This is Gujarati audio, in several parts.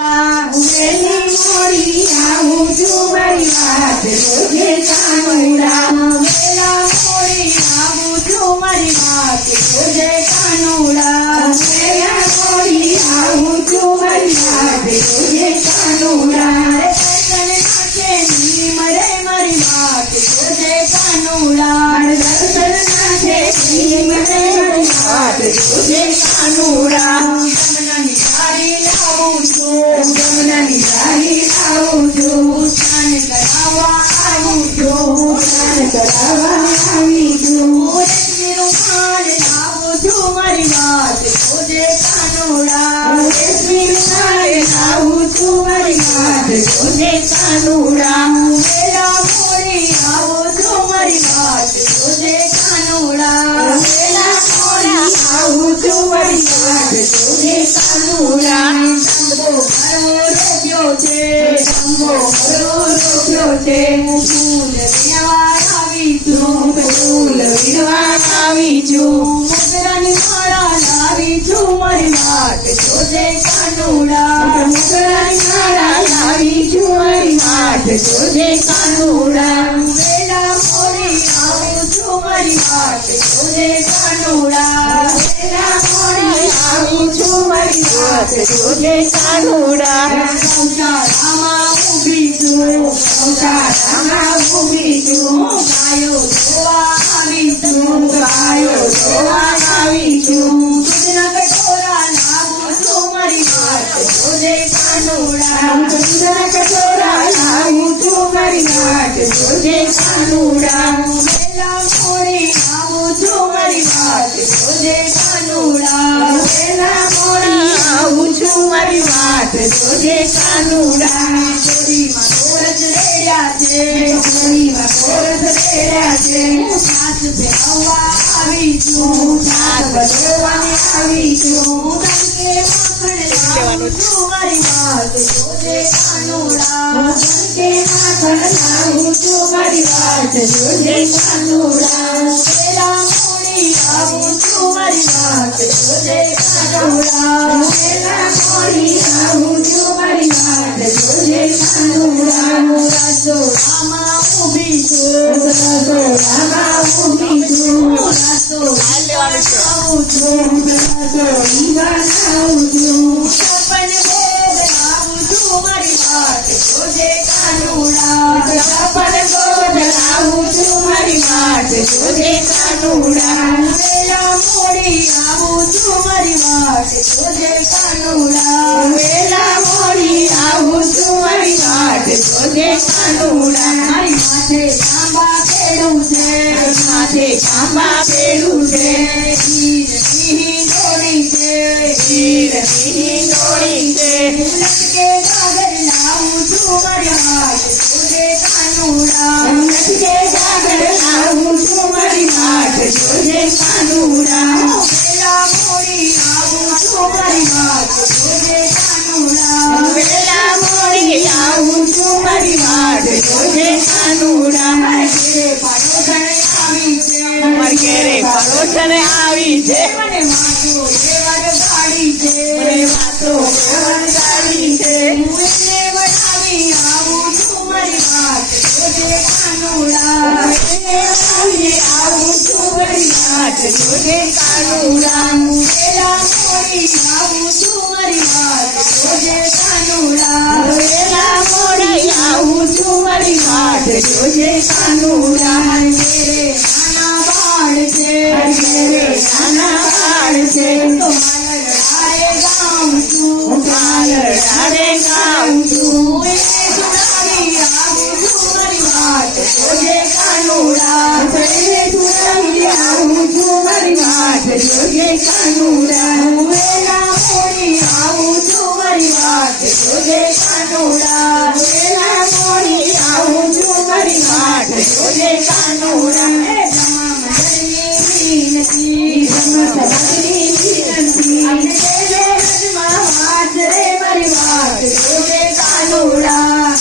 વેલી મોડી આવું છું મારી વાત જોજે કાનુડા વેલા મોડી આવું છું મારી વાત જોજે કાનુડા વેલા મોડી આવું છું મારી વાત જોજે કાનુડા દર્શન નાખે ની મરે મારી વાત જોજે કાનુડા દર્શન નાથે ની મરે મારી વાત જોજે કાનુડા જમનાની થાળી લાવું છું જમનાની થાળી લાવું છું સ્નાન કરાવવા આવું છું સ્નાન કરાવવા આવી છું રેશમીનું ખાંડ લાવું છું મારી વાત જોજે કાનુડા રેશમીનું ખાંડ લાવું છું મારી વાત જોજે કાનુડા વેલા મોડી આવું છું મારી વાત જોજે કાનુડા વેલા મોડી આવું છું મારી વાત જોજે કાનુડા શંભો ભરો રોપ્યો છે શંભો ભરો રોપ્યો છે ફૂલ વીણવા આવી છું ફૂલ વીણવા આવી છું મોગરાની માળા લાવી છું મારી વાત જોજે કાનુડા મોગરાની માળા લાવી છું મારી વાત જોજે કાનુડા વેલા મોડી આવું છું મારી વાત જોજે કાનુડા વેલા મોડી આવું છું મારી વાત જોજે કાનુડા ગૌશાળામાં ઊભી છું ગૌશાળામાં ઊભી છું ગાયો જોવા આવી છું ગાયો જોવા આવી છું દૂધના કટોરા લાવું છું મારી વાત જોજે કાનુડા દૂધના કટોરા લાવું છું મારી વાત જોજે કાનુડા વેલા મોડી આવું છું મારી વાત જોજે કાનુડા વેલા મોડી આવું છું મારી વાત જોજે કાનુડા ચોરીમાં ગોરજ રેડ્યા છે ચોરીમાં ગોરસ રેડ્યા છે સાસ પહેરવા આવી છું સાત બદલવાની આવી છું તંકે માખણ લાવું છું મારી વાત જોજે કાનુડા કે માખણ લાવું છું મારી વાત જોજે કાનુડા વેલા મોડી આવું છું મારી વાત જોજે કાનુડા વેલા મોડી આવું છું મારી વાત જોજે કાનુડા રસોડામાં ઊભી છું રસોડામાં ઊભી છું રસોડામાં આવું છું રસોઈ બનાવું છું છપ્પન ભોગ લાવું છું મારી વાત જોજે કાનુડા છપ્પન ભોગ લાવું છું મારી વાત જોજે કાનુડા વેલા મોડી આવું છું મારી વાત જોજે કાનુડા વેલા મોડી આવું છું મારી વાત જોજે કાનુડા મારી માથે તાંબા પેડું છે માથે ખાંબા પેડું છે હીર સિંહી દોડી છે હીરની દોડી છે લટકે ગાગર લાવું છું મારી વાત જોજે કાનુડા લટકે ગાગર લાવું છું મારી વાત જોજે કાનુડા વેલા મોડી આવું છું મારી વાત જોજે કાનુડા વેલા મોડી આવું છું મારી વાત જોજે કાનુડા મારા ઘેરે પાડોશણ આવી છે મારા ઘેરે પરોઠણ આવી છે મને વાતો વગાડી છે મને વાતો વગાડી છે હું એને વડાવી આવું છું મારી વાત જોજે કાનુડા આવું છું મારી વાત જોજે કાનુડા વેલા મોડી આવું છું મારી વાત જોજે કાનુડા વેલા મોડી આવું છું મારી વાત જોજે કાનુડા ઘેરે નાના બાળ છે ઘેરે નાના બાળ છે તો મારા લડારે ગાઉં છું માલડારે ગાઉં છું હું એને સુનાવી આવું છું મારી વાત જોજે કાનુડા તેને સુનાવી આવું છું મારી વાત જોજે કાનુડા વેલા મોડી આવું છું મારી વાત જોજે કાનુડા વેલા મોડી આવું છું મારી વાત જોજે કાનુડા તમામ ધર્મની વિનંતી સમસ્તની વિનંતી આપણે તેરે રજમાં વાત રે મારી વાત જોજે કાનુડા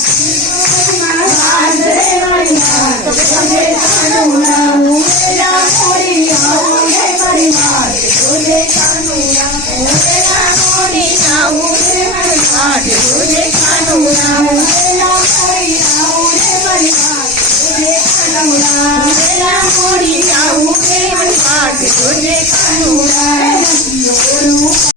વાત રે મારી વાત જોજે કાનુડા વેલા મોડી આવું રે મારી વાત જોજે કાનુડા વેલા મોડી આવું રે મારી વાત જોજે કાનુડા વેલા મોડી આવું રે મારી વાત જોજે કાનુડા વેલા મોડી આવું રે મારી વાત જોજે કાનુડા